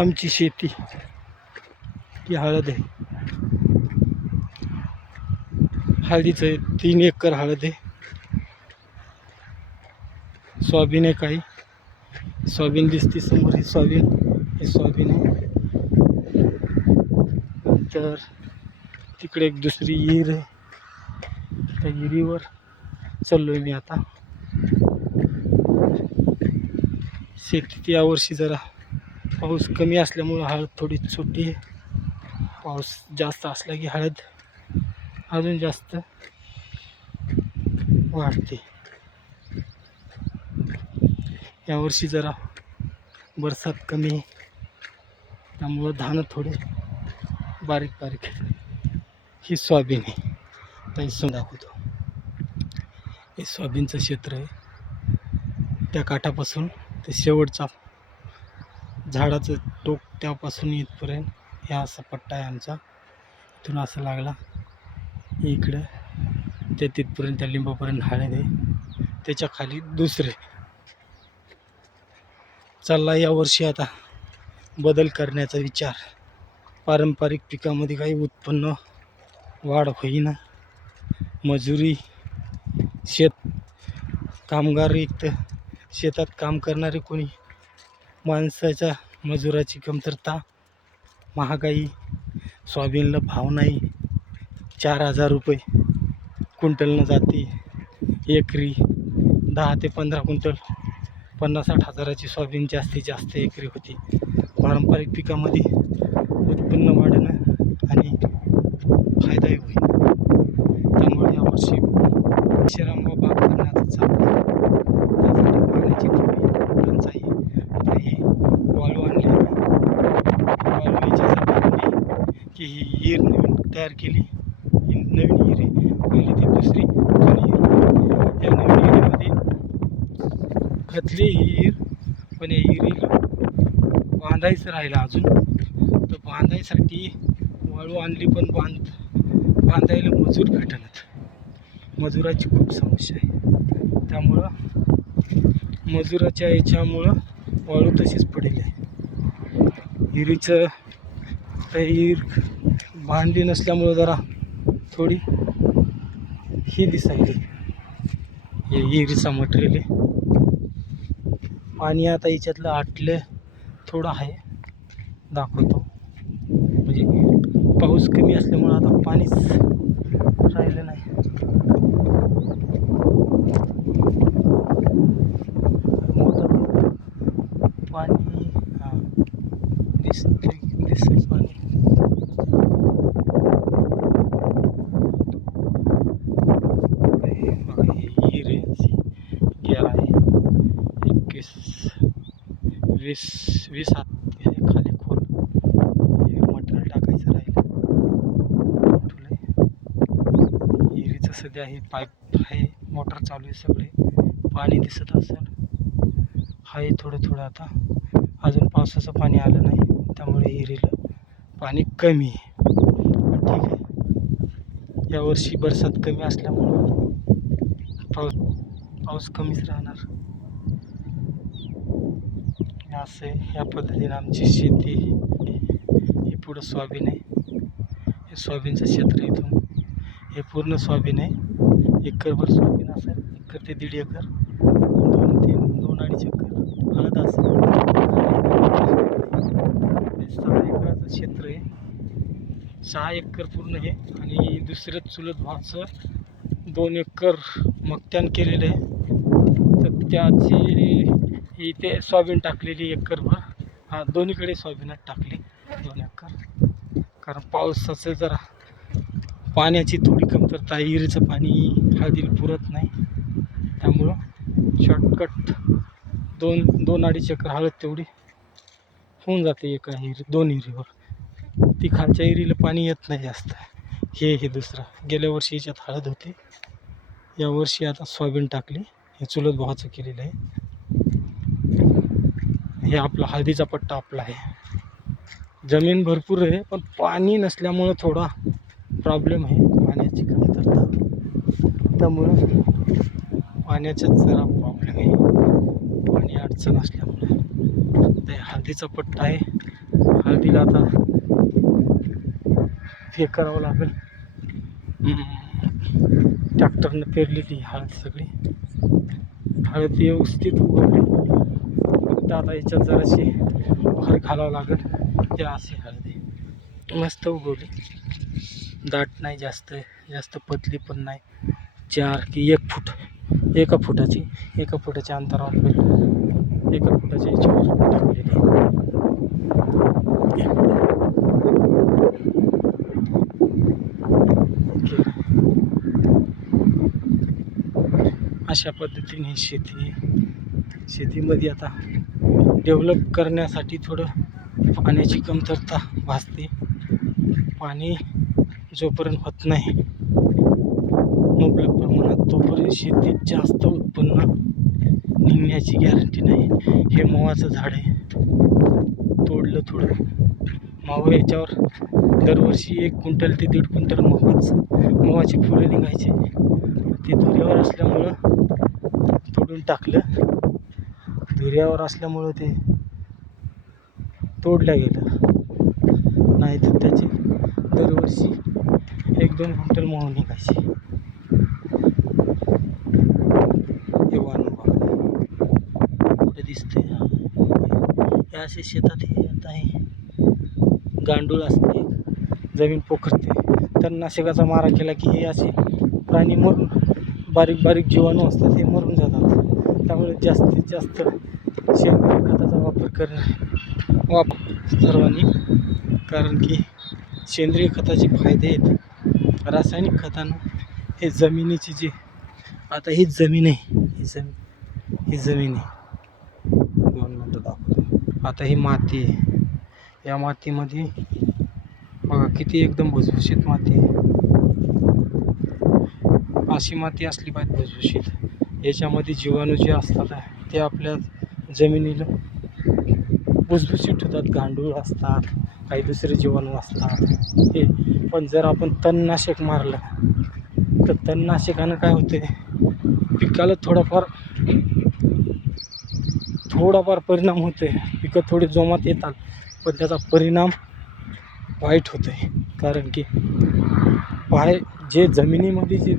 आमची शेती ही हळद आहे. हळदीचं आहे, 3 एकर हळद आहे. सोयाबीन आहे, काही सोयाबीन दिसते समोर, ही सोयाबीन, हे सोयाबीन आहे. नंतर तिकडे एक दुसरी विहीर आहे, त्या विहिरीवर चाललोय मी आता. शेतीत यावर्षी जरा पाऊस कमी असल्यामुळं हळद थोडी छोटी आहे. पाऊस जास्त असला की हळद अजून जास्त वाढते. यावर्षी जरा बरसात कमी आहे, त्यामुळं धानं थोडे बारीक बारीक. ही सोयाबीन आहे, आता इथून दाखवतो. हे सोयाबीनचं क्षेत्र आहे. त्या काठापासून ते शेवटचा झाडाचं टोक त्यापासून इथपर्यंत ह्या असा पट्टा आहे आमचा. इथून असं लागला इकडं ते तिथपर्यंत, त्या लिंबापर्यंत हळद आहे. त्याच्या खाली दुसरे चालला यावर्षी आता बदल करण्याचा विचार. पारंपरिक पिकामध्ये काही उत्पन्न वाढ होईना. मजुरी, शेत कामगार एक शेतात काम करणारे कोणी, माणसाच्या मजुराची कमतरता, महागाई, सोयाबीनला भाव नाही. 4,000 रुपये क्विंटलनं जाते एकरी. 10 ते 15 क्विंटल 50-60 हजाराची सोयाबीन जास्तीत जास्त एकरी होती. पारंपरिक पिकामध्ये उत्पन्न वाढणं आणि फायदाही होईल. त्यामुळे यावर्षी शेरांबा बाग करण्याचं चालू आहे. त्यासाठी पाण्याची थोडी टंचाई. आता ही वाळू आणली, वाळू याच्यासाठी आणली की ही विहीर नवीन तयार केली. ही नवीन विहीर आहे, पहिली ती दुसरी जुनी विहीर. या नवीन विहिरीमध्ये घातली ही विहीर, पण या विहिरीला बांधायचं राहिलं अजून. तर बांधायसाठी वाळू आणली, पण बांधायला मजूर भेटणार. मजुराची खूप समस्या आहे, त्यामुळं मजुराच्या याच्यामुळं वाळू तशीच पडेल आहे. विहिरीचं विहीर बांधली नसल्यामुळं जरा थोडी ही दिसायली. हे विहिरीचा मटेरियल आहे. पाणी आता याच्यातलं आटलं थोडं आहे, दाखवतो. म्हणजे पाऊस कमी असल्यामुळं आता पाणीच राहिलं नाही. पाणी दिसतंय पाणी. बघा हे विहीर आहे, गेला आहे 21-20 हात खाली खोल. हे मटेरियल टाकायचं राहिलं. विहिरीचं सध्या हे पाईप आहे, मोटर चालू आहे, सगळे पाणी दिसत असेल. आहे थोडं आता, अजून पावसाचं पाणी आलं नाही, त्यामुळे विहिरीला पाणी कमी आहे. ठीक आहे, यावर्षी बरसात कमी असल्यामुळं पाऊस कमीच राहणार. असं आहे, या पद्धतीने आमची शेती. हे पुढं सोयाबीन आहे, हे सोयाबीनचं क्षेत्र. इथून हे पूर्ण सोयाबीन आहे. एकरभर सोयाबीन असेल, 1 ते 1.5 एकर, 2-2.5 एकर हळद असेल. 6 एकराचं क्षेत्र आहे. 6 एकर पूर्ण आहे. आणि दुसरं चुलत भावाचं 2 एकर मक्त्यान केलेलं आहे. तर त्याची इथे सोयाबीन टाकलेली एकरभर. दोन्हीकडे सोयाबीनच टाकली 2 एकर. कारण पावसाचं जरा पाण्याची थोडी कमतरता आहे. विहिरीचं पाणी हळदीला पुरत नाही, त्यामुळं शॉर्टकट 2-2.5 एकर हळद तेवढी होऊन जाते एका दोन विहिरीवर. ती खालच्या विहिरीला पाणी येत नाही जास्त. हे दुसरं गेल्या वर्षी याच्यात हळद होते, यावर्षी आता सोयाबीन टाकली. हे चुलत भावाचं केलेलं आहे. हे आपला हळदीचा पट्टा आपला आहे. जमीन भरपूर आहे, पण पाणी नसल्यामुळं थोडा प्रॉब्लेम आहे, पाण्याची कमतरता. त्यामुळं पाण्याचाच जरा प्रॉब्लेम आहे, पाणी अडचण असल्यामुळं. ते हळदीचा पट्टा आहे. हळदीला आता हे करावं लागेल. ट्रॅक्टरनं पेरलेली हळद सगळी. हळद व्यवस्थित उगवली, फक्त आता याच्यात जराशी भर घालावं लागेल. हे अशी हळद आहे, मस्त उगवली. दाट नाही, जास्त पतली पण नाही. 4 की 1 फूट, एका फुटाच्या अंतरावर एका फुटाच्या याच्यावर टाकलेली आहे. अशा पद्धतीने शेतीमध्ये आता डेव्हलप करण्यासाठी थोडं पाण्याची कमतरता भासते. पाणी जोपर्यंत होत नाही मुबलक प्रमाणात, तोपर्यंत शेतीत जास्त उत्पन्न निघण्याची गॅरंटी नाही. हे मोहाचं झाड आहे, तोडलं थोडं मावं याच्यावर दरवर्षी 1 क्विंटल ते 1.5 क्विंटल मोहाची फुलं निघायचे. ते धुऱ्यावर असल्यामुळं तोडून टाकलं. धुऱ्यावर असल्यामुळं ते तोडलं गेलं, नाही तर त्याचे दरवर्षी 1-2 क्विंटल मोह निघायचे. हे वाण कुठे दिसते हे असे शेतात. हे आता हे गांडूळ असते, जमीन पोखरते, तर नाशकाचा मारा केला की हे असे प्राणी मरून, बारीक जीवाणू असतात, हे मरून जातात. त्यामुळे जास्तीत जास्त सेंद्रिय खताचा वापर सर्वांनी, कारण की सेंद्रिय खताचे फायदे आहेत. रासायनिक खतानं हे जमिनीची जी, आता ही जमीन आहे, ही जमीन आहे, 2 मिनटं दाखवतो. आता ही माती आहे, या मातीमध्ये बघा किती एकदम भुसभुशीत माती आहे. अशी माती असली पाहिजे भुसभुशीत. याच्यामध्ये जीवाणू जे असतात ते आपल्या जमिनीला भुसभुशीत ठेवतात. गांडूळ असतात, काही दुसरे जीवाणू असतात हे. पण जर आपण तणनाशक मारलं तर तणनाशकानं काय होते, पिकाला थोडाफार परिणाम होते. पिकं थोडी जोमात येतात, पण त्याचा परिणाम वाईट होते. कारण की बाहेर जे जमिनीमध्ये जे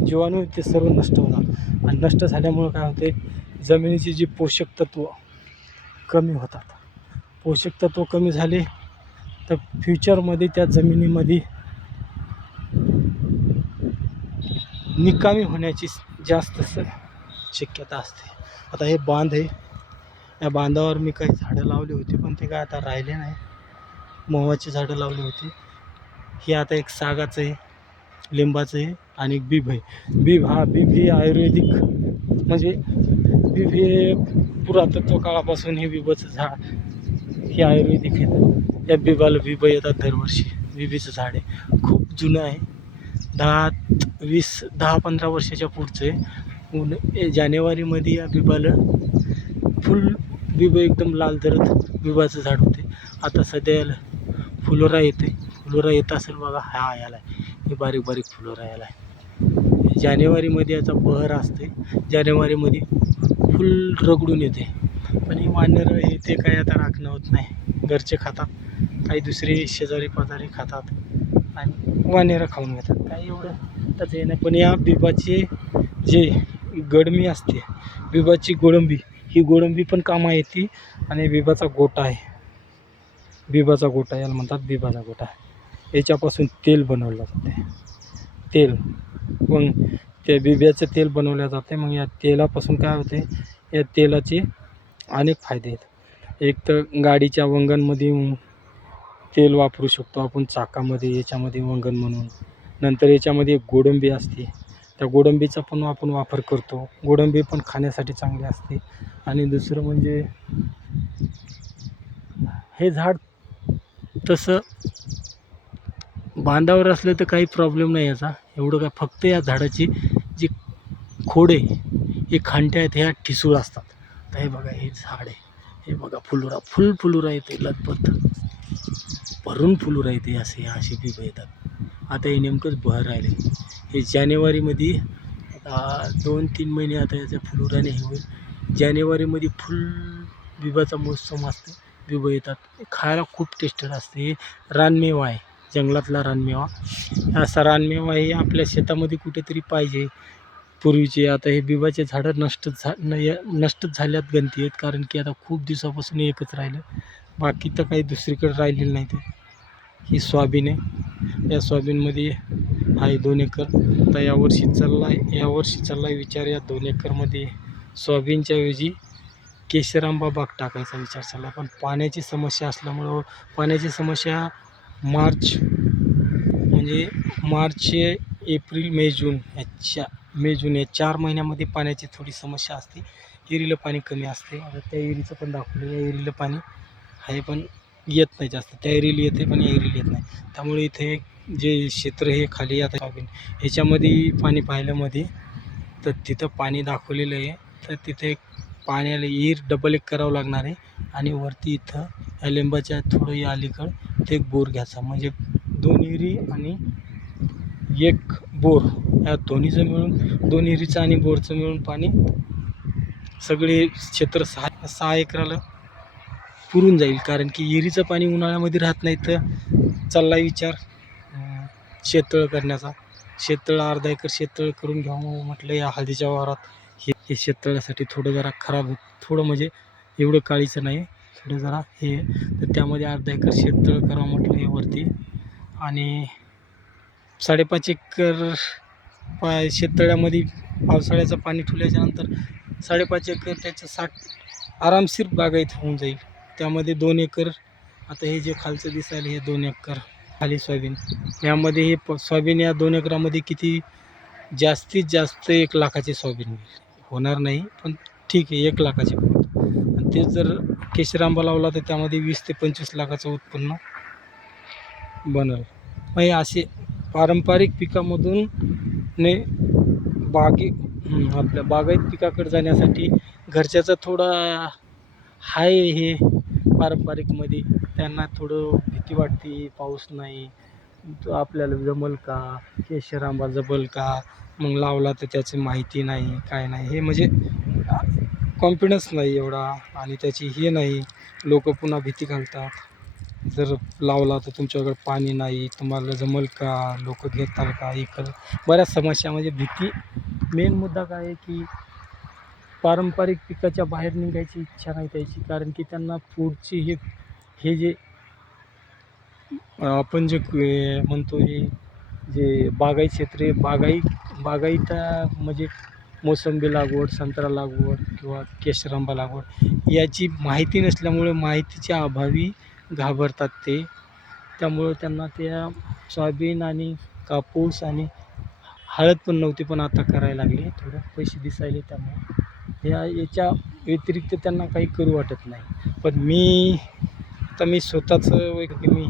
जीवाणू आहेत ते सर्व नष्ट होतात, आणि नष्ट झाल्यामुळं काय होते, जमिनीची जी पोषक तत्व कमी होतात. पोषक तत्व कमी झाले तर फ्युचरमध्ये त्या जमिनीमध्ये निकामी होण्याची जास्त शक्यता असते. आता हे बांध आहे, या बांधावर मी काही झाडं लावली होती, पण ते काय आता राहिले नाही. मोहाची झाडं लावली होती. ही आता एक सागाचं आहे, लिंबाचं आहे, आणि बीब आहे. बीब ही आयुर्वेदिक, म्हणजे बीब हे पुरातत्व काळापासून हे बिबाचं झाड हे आयुर्वेदिक येतं. या बीब येतात दरवर्षी. बीबीचं झाड आहे, खूप जुनं आहे, 10-15 वर्षाच्या पुढचं आहे. जानेवारीमध्ये या बिबाला बीब एकदम लाल धरत बिबाचं झाड होते. आता सध्या याला फुलोरा येत असेल बघा, हा याला हे बारीक फुलोरा याला. जानेवारीमध्ये याचा बहर असते, जानेवारीमध्ये फुल रगडून येते. पण ही वानरं हे ते काय आता राखणं होत नाही, घरचे खातात, काही दुसरे शेजारी पाजारी खातात, आणि वानेरं खाऊन घेतात. काही एवढं त्याचं हे नाही. पण या बिबाची जे गडमी असते, बिबाची गोळंबी, ही गोळंबी पण कामा येते. आणि बिबाचा गोटा आहे, याला म्हणतात बिबाचा गोटा. याच्यापासून तेल बनवलं जाते, मग त्या बिब्याचं तेल बनवलं जाते. मग या तेलापासून काय होते, या तेलाचे अनेक फायदे आहेत. एक तर गाडीच्या वंगणमध्ये तेल वापरू शकतो आपण, चाकामध्ये, याच्यामध्ये वंगण म्हणून. नंतर याच्यामध्ये एक गोडंबी असते, त्या गोडंबीचा पण आपण वापर करतो. गोडंबी पण खाण्यासाठी चांगली असते. आणि दुसरं म्हणजे हे झाड तसं बांधावर असलं तर काही प्रॉब्लेम नाही याचा एवढं काय. फक्त या झाडाची जी खोड आहे, हे खांट्या आहेत, ह्या ठिसूळ असतात. तर हे बघा, हे झाड आहे, हे बघा फुलोरा येते, लतपत भरून फुलोरा येते, अशी बिबं येतात. आता हे नेमकंच बहर राहिले. हे जानेवारीमध्ये, आता 2-3 महिने आता याच्या फुलोराने हे होईल. जानेवारीमध्ये फुल बिबाचा महोत्सव असतो. बिबं येतात. खायला खूप टेस्टेड असते. हे रानमेवा आहे, जंगलातला रानमेवा. असा रानमेवा हे आपल्या शेतामध्ये कुठेतरी पाहिजे पूर्वीचे. आता हे बिबाचे झाडं नष्टच झाल्यात गणती आहेत, कारण की आता खूप दिवसापासून एकच राहिलं. बाकी तर काही दुसरीकडे राहिलेलं नाही. ते ही सोयाबीन आहे. या सोयाबीनमध्ये आहे 2 एकर. तर यावर्षी चालला आहे विचार, या 2 एकरमध्ये सोयाबीनच्या ऐवजी केशरांबा बाग टाकायचा विचार चालला. पण पाण्याची समस्या असल्यामुळं, पाण्याची समस्या मार्च, एप्रिल, मे जून या 4 महिन्यामध्ये पाण्याची थोडी समस्या असते. विहिरीला पाणी कमी असते. आता त्या विहिरीचं पण दाखवलं. या विहिरीला पाणी आहे पण येत नाही जास्त. त्या विहिरीला येते पण या विहिरीला येत नाही. त्यामुळे इथे जे क्षेत्र हे खाली आता सोयाबीन ह्याच्यामध्ये पाणी पाहिलं मध्ये, तर तिथं पाणी दाखवलेलं आहे. तर तिथे पाण्याला विहीर डबल एक करावं लागणार आहे. आणि वरती इथं या लिंबाच्या थोडं या अलीकडं ते एक बोर घ्यायचा. म्हणजे 2 विहिरी आणि 1 बोर, या दोन्हीचं मिळून, 2 विहिरीचं आणि बोरचं मिळून पाणी सगळे क्षेत्र 6 एकराला पुरून जाईल. कारण की विहिरीचं पाणी उन्हाळ्यामध्ये राहत नाही. तर चालला विचार शेततळं करण्याचा. शेततळं अर्धा एकर शेततळं करून घ्यावं म्हटलं. या हळदीच्या वावरात हे शेततळ्यासाठी थोडं जरा खराब होत, थोडं म्हणजे एवढं काळीचं नाही, थोडं जरा हे. तर त्यामध्ये अर्धा एकर शेततळं करावं म्हटलं हे वरती. आणि 5.5 एकर शेततळ्यामध्ये पावसाळ्याचं पाणी ठेवल्याच्यानंतर 5.5 एकर त्याचं 60 आरामशीर बागायत होऊन जाईल. त्यामध्ये 2 एकर, आता हे जे खालचं दिसायला हे 2 एकर खाली सोयाबीन. यामध्ये हे सोयाबीन या 2 एकरामध्ये किती जास्तीत जास्त 1 लाखाची सोयाबीन होणार नाही, पण ठीक आहे 1 लाखाची. आणि तेच जर केशरांबा लावला तर त्यामध्ये 20 ते 25 लाखाचं उत्पन्न बनल. मग हे असे पारंपरिक पिकामधून आपल्या बागायत पिकाकडे जाण्यासाठी घरच्याचा थोडा हाय हे पारंपरिकमध्ये. त्यांना थोडं भीती वाटते, पाऊस नाही तर आपल्याला जमल का, केशरांबा जमल का, मग लावला तर त्याची माहिती नाही, काय नाही, हे म्हणजे कॉन्फिडन्स नाही एवढा. आणि त्याची हे नाही, लोक पुन्हा भीती घालतात. जर लावला तर तुमच्याकडे पाणी नाही, तुम्हाला जमल का, लोक घेताल का, बऱ्याच समस्या. म्हणजे भीती. मेन मुद्दा काय आहे की पारंपरिक पिकाच्या बाहेर निघायची इच्छा नाही त्याची. कारण की त्यांना पुढची हे जे आपण जे म्हणतो, हे जे बागायत क्षेत्र आहे, बागायत म्हणजे मोसंबी लागवड, संत्रा लागवड किंवा केशरांबा लागवड याची माहिती नसल्यामुळे, माहितीच्या अभावी घाबरतात ते. त्यामुळं त्यांना त्या सोयाबीन आणि कापूस आणि हळद पण नव्हती, पण आता करायला लागली, थोडं पैसे दिसायले. त्यामुळे याच्या व्यतिरिक्त त्यांना काही करू वाटत नाही. पण मी स्वतःचं मी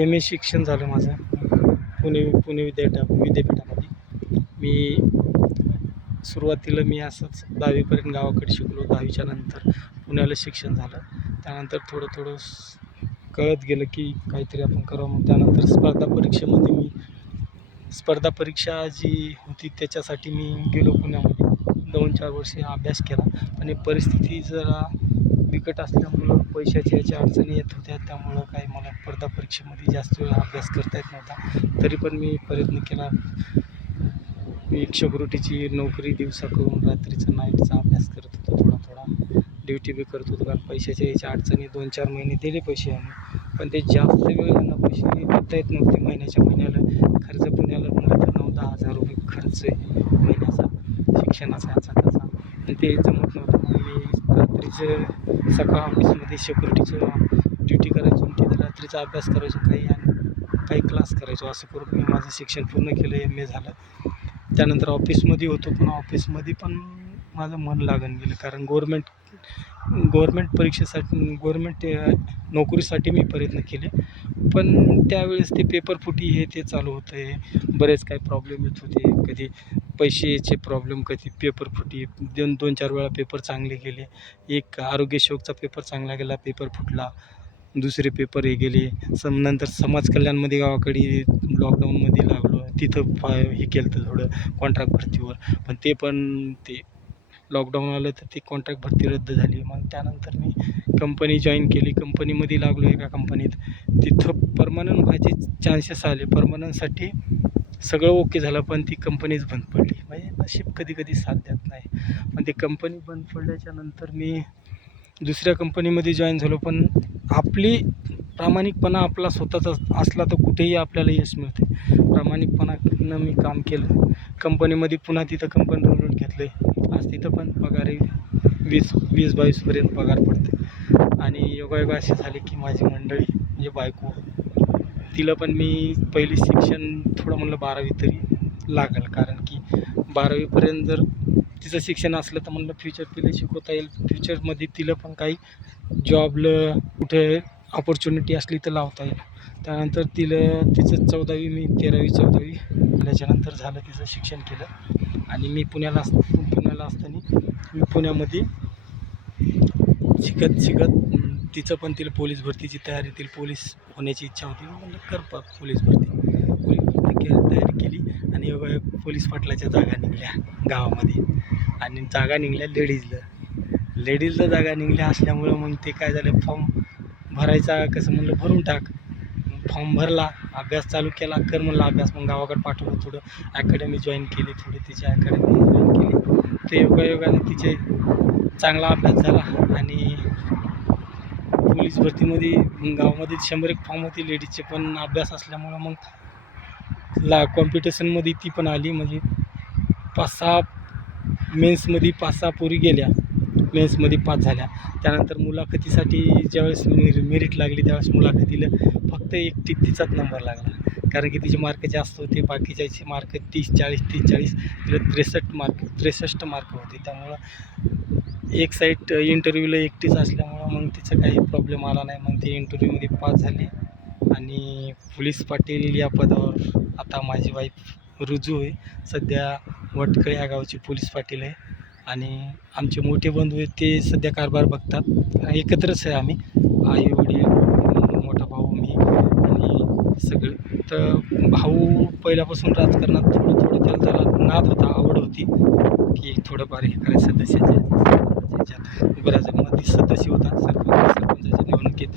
MA शिक्षण झालं माझं पुणे विद्यापीठामध्ये. मी सुरुवातीला असंच 10वीपर्यंत गावाकडे शिकलो. 10वीच्या नंतर पुण्याला शिक्षण झालं. त्यानंतर थोडं कळत गेलं की काहीतरी आपण करावं. मग त्यानंतर स्पर्धा परीक्षा जी होती त्याच्यासाठी मी गेलो पुण्यामध्ये. 2-4 वर्षे अभ्यास केला. पण परिस्थिती जरा बिकट असल्यामुळं, पैशाच्या याच्या अडचणी येत होत्या. त्यामुळं काही मला स्पर्धा परीक्षेमध्ये जास्त वेळ अभ्यास करता येत नव्हता. तरी पण मी प्रयत्न केला. मी एक सिक्युरिटीची नोकरी दिवसा करून रात्रीचा नाईटचा अभ्यास करत होतो. थोडा ड्युटी बी करत होतो. कारण पैशाच्या याच्या अडचणी 2-4 महिने दिले पैसे आम्ही, पण ते जास्त वेळ त्यांना पैसे देता येत नव्हते. महिन्याला खर्च पुण्याला म्हणलं तर 9-10 हजार रुपये खर्च आहे महिन्याचा, शिक्षणाचा याचा त्याचा, आणि ते जमत नव्हतं. मग मी रात्रीचं सकाळ ऑफिसमध्ये सिक्युरिटीचं ड्युटी करायचो आणि तिथे रात्रीचा अभ्यास करायचो काही क्लास करायचो. असं करून मी माझं शिक्षण पूर्ण केलं. MA झालं. त्यानंतर ऑफिसमध्ये होतो, पण ऑफिसमध्ये पण माझं मन लागून गेलं. कारण गव्हर्मेंट परीक्षेसाठी, गव्हर्मेंट नोकरीसाठी मी प्रयत्न केले. पण त्यावेळेस ते पेपरफुटी हे ते चालू होते. बरेच काही प्रॉब्लेम येत होते. कधी पैशाचे प्रॉब्लेम, कधी पेपरफुटी. 2-4 वेळा पेपर चांगले गेले. एक आरोग्यसेवकचा पेपर चांगला गेला, पेपर फुटला. दुसरे पेपर हे गेले. नंतर समाज कल्याणमध्ये गावाकडे लॉकडाऊनमध्ये लागलो. तिथं हे केलं होतं थोडं कॉन्ट्रॅक्ट भरतीवर. पण ते लॉकडाऊन आलं तर ती कॉन्ट्रॅक्ट भरती रद्द झाली. मग त्यानंतर मी कंपनी जॉईन केली. कंपनीमध्ये लागलो एका कंपनीत. तिथं परमनंट व्हायचे चान्सेस आले. परमनंटसाठी सगळं ओके झालं, पण ती कंपनीच बंद पडली. म्हणजे नशीब कधी कधी साथ देत नाही. पण ती कंपनी बंद पडल्याच्या नंतर मी दुसऱ्या कंपनीमध्ये जॉईन झालो. पण आपली प्रामाणिकपणा आपला स्वतःचा असला तर कुठेही आपल्याला यश मिळते. प्रामाणिकपणानं मी काम केलं कंपनीमध्ये. पुन्हा तिथं कंपनी रोल घेतलं आहे. आज तिथं पण पगार 20-22पर्यंत पगार पडते. आणि योगायोग असे झाले की माझी मंडळी म्हणजे बायको, तिला पण मी पहिली शिक्षण थोडं म्हणलं 12वी तरी लागेल. कारण की 12वीपर्यंत जर तिचं शिक्षण असलं तर म्हणलं फ्युचर तिला शिकवता येईल. फ्युचरमध्ये तिला पण काही जॉबला कुठे ऑपॉर्च्युनिटी असली तर लावता येईल. त्यानंतर तिचं 14वी, मी 13वी-14वी झाल्याच्यानंतर झालं तिचं शिक्षण केलं. आणि मी पुण्याला असताना मी पुण्यामध्ये शिकत तिला पोलीस भरतीची तयारी, तिला पोलीस होण्याची इच्छा होती. म्हणलं कर पोलीस भरती तयारी केली. आणि पोलीस पाटलाच्या जागा निघल्या गावामध्ये. आणि जागा निघल्या लेडीजला जागा निघल्या असल्यामुळं मग ते काय झालं, फॉर्म भरायचा कसं म्हणलं भरून टाक. फॉर्म भरला, अभ्यास चालू केला, कर म्हणलं अभ्यास. मग गावाकडे पाठवलं. थोडं अकॅडमी जॉईन केली, तिची अकॅडमी जॉईन केली. ते योगायोगाने तिचे चांगला अभ्यास झाला. आणि पोलीस भरतीमध्ये गावामध्ये 100 फॉर्म होते लेडीजचे. पण अभ्यास असल्यामुळं मग कॉम्पिटिशनमध्ये ती पण आली. म्हणजे 5-6 मेन्समध्ये 5-6 पोरी गेल्या, मेन्समध्ये पास झाल्या. त्यानंतर मुलाखतीसाठी ज्यावेळेस मेरिट लागली त्यावेळेस मुलाखतीला फक्त एकटी तिचाच नंबर लागला. कारण की तिचे मार्क जास्त होते. बाकीच्याचे मार्क 30-40 30-40, तिला 63 मार्क होते. त्यामुळं एक साईड इंटरव्ह्यूला एकटीच असल्यामुळं मग तिचं काही प्रॉब्लेम आला नाही. मग ती इंटरव्ह्यूमध्ये पास झाली. आणि पोलीस पाटील या पदावर आता माझी वाईफ रुजू आहे. सध्या वटकळ या गावची पोलीस पाटील आहे. आणि आमचे मोठे बंधू आहेत ते सध्या कारभार बघतात. एकत्रच आहे आम्ही, आई वडील, मोठा भाऊ, मी आणि सगळं. तर भाऊ पहिल्यापासून राजकारणात थोडं त्याला नाद होता, आवड होती की थोडंफार हे करायचं. सदस्याच्या उभं राहायचं. मध्ये सदस्य होता, सरपंचाच्या निवडणुकीत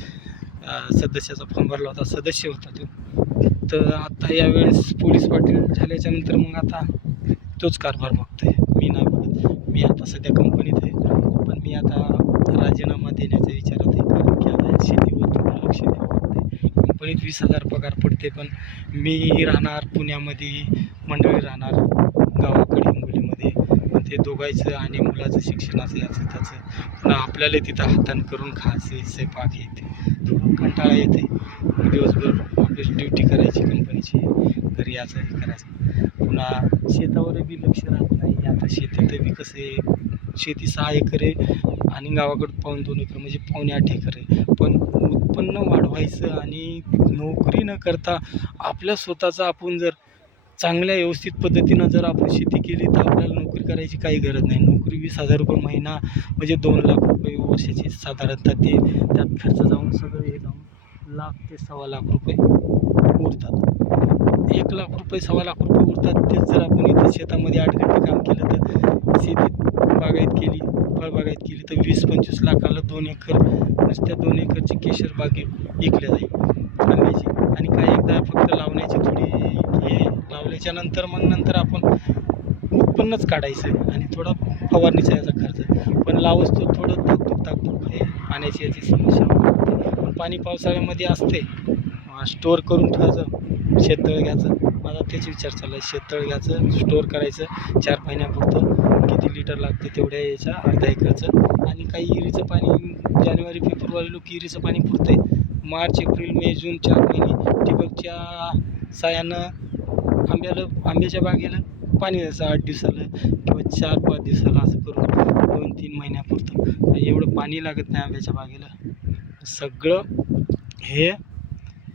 सदस्याचा फॉर्म भरला होता, सदस्य होता तो. तर आता यावेळेस पोलीस पाटील झाल्याच्यानंतर मग आता तोच कारभार बघतोय, मी नाही बघत. मी आता सध्या कंपनीत आहे, पण मी आता राजीनामा देण्याच्या विचारात आहे. कारण की आता शेतीवर थोडं लक्ष द्यावं वाटते. कंपनीत 20,000 पगार पडते, पण मी राहणार पुण्यामध्ये, मंडळी राहणार गावाकडे हिंगोलीमध्ये. पण ते दोघायचं आणि मुलाचं शिक्षणाचं याचं त्याचं, पुन्हा आपल्याला तिथं हातान करून खायचे, स्वयंपाक येते, थोडं कंटाळा येते. दिवसभर ऑफिस ड्युटी करायची कंपनीची, घरी यायचं हे करायचं. पुन्हा शेतावर बी लक्ष राहत नाही. आता शेतीत बी कसं आहे, शेती 6 एकर आहे आणि गावाकडं 2 एकर म्हणजे 8 एकर आहे. पण उत्पन्न वाढवायचं आणि नोकरी न करता आपल्या स्वतःचं आपण जर चांगल्या व्यवस्थित पद्धतीनं जर आपण शेती केली तर आपल्याला नोकरी करायची काही गरज नाही. नोकरी 20,000 रुपये महिना म्हणजे 2 लाख रुपये वर्षाची साधारणतः. ते त्यात खर्च जाऊन सगळं हे जाऊन 1 ते 1.25 लाख रुपये उरतात. 1 लाख रुपये 1.25 लाख रुपये उरतात. तेच जर आपण इथं शेतामध्ये 8 घंटे काम केलं तर शेतीत बागायत केली, फळबागायत केली तर 20-25 लाखाला 2 एकर, नुसत्या 2 एकरची केशर बाग विकल्या जाईल आंब्याची. आणि काही एकदा फक्त लावण्याची थोडी हे लावल्याच्या नंतर मग नंतर आपण उत्पन्नच काढायचं आणि थोडा फवारणीचा याचा खर्च. पण लावच तो थोडं धाकधूक आहे, पाण्याची याची समस्या होते. पण पाणी पावसाळ्यामध्ये असते, स्टोअर करून ठेवायचं. शेततळ घ्यायचं, माझा तेच विचार चालला आहे. शेततळ घ्यायचं, स्टोअर करायचं 4 महिन्यापुरतं. किती लिटर लागते तेवढ्या याच्या अर्धा एकरचं. आणि काही विहिरीचं पाणी जानेवारी फेब्रुवारी लोक विहिरीचं पाणी पुरतं आहे. मार्च एप्रिल मे जून 4 महिने ठिबकच्या साह्यानं आंब्याच्या बागेला पाणी द्यायचं 8 दिवसाला किंवा 4-5 दिवसाला, असं करून 2-3 महिन्यापुरतं. एवढं पाणी लागत नाही आंब्याच्या बागेला. सगळं हे